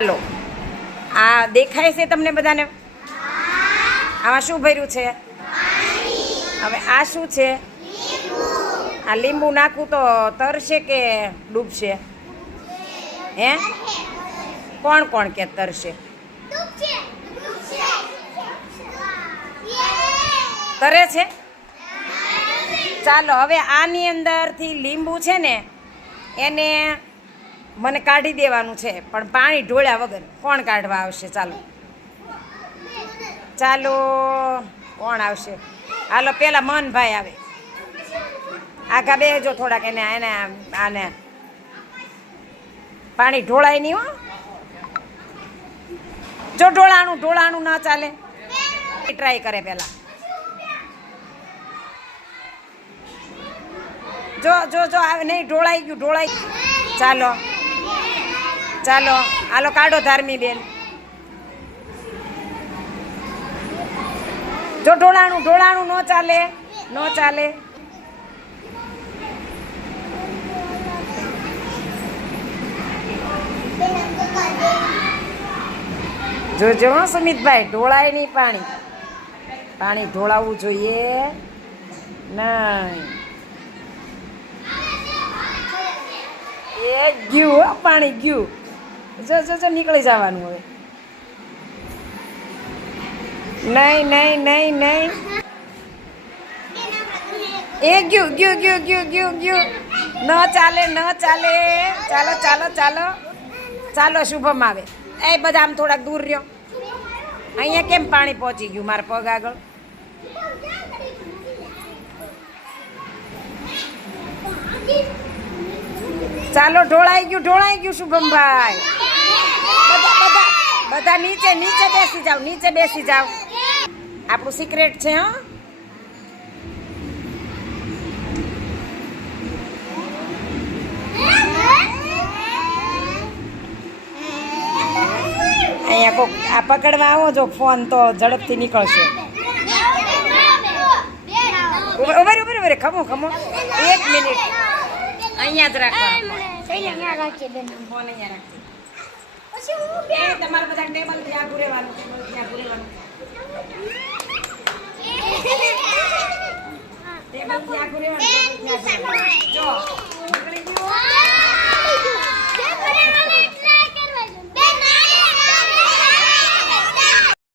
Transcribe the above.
ચાલો આ દેખાય છે તમને બધાને? આમાં શું ભર્યું છે? હવે આ શું છે? આ લીંબુ નાખું તો તરશે કે ડૂબશે? હે કોણ કોણ કે તરશે? તરે છે? ચાલો હવે આની અંદરથી લીંબુ છે ને એને મને કાઢી દેવાનું છે, પણ પાણી ઢોળ્યા વગર. કોણ કાઢવા આવશે? ચાલો ચાલો કોણ આવશે? હાલો પેલા મનભાઈ આવે. આખા બેજો થોડાક એને એને આને પાણી ઢોળાય નહીં હો. જો ઢોળાણું ના ચાલે. ટ્રાય કરે પેલા. જો જો જો નહીં ઢોળાઈ ગયું. ચાલો ચાલો હાલો કાઢો ધાર્મી બેન. જો ઢોળાણું ન ચાલે. જો સુમિતભાઈ ઢોળાય નહીં પાણી ઢોળાવવું જોઈએ નહીં. એ ગયું હો, પાણી ગયું. જો નીકળી જવાનું હવે. નહીં એ ગયું. ન ચાલે. ચાલો શુભમ આવે. એ બધા આમ થોડાક દૂર રહ્યો. અહીંયા કેમ પાણી પહોંચી ગયું મારા પગ આગળ? ચાલો ઢોળાઈ ગયું શુભમભાઈ. બધા નીચે બેસી જાઓ. આપણું સિક્રેટ છે. હા અહીંયા કોક આ પકડવા આવો જો ફોન તો ઝડપથી નીકળશે. ઉભરે ખમો 1 મિનિટ અહીંયા જ રાખવાનો. ફોન અહીંયા રાખજો. તમારે બધા ટેબલ થી આગળ રહેવાનું. ટેબલ થી આગળ રહેવાનું. જો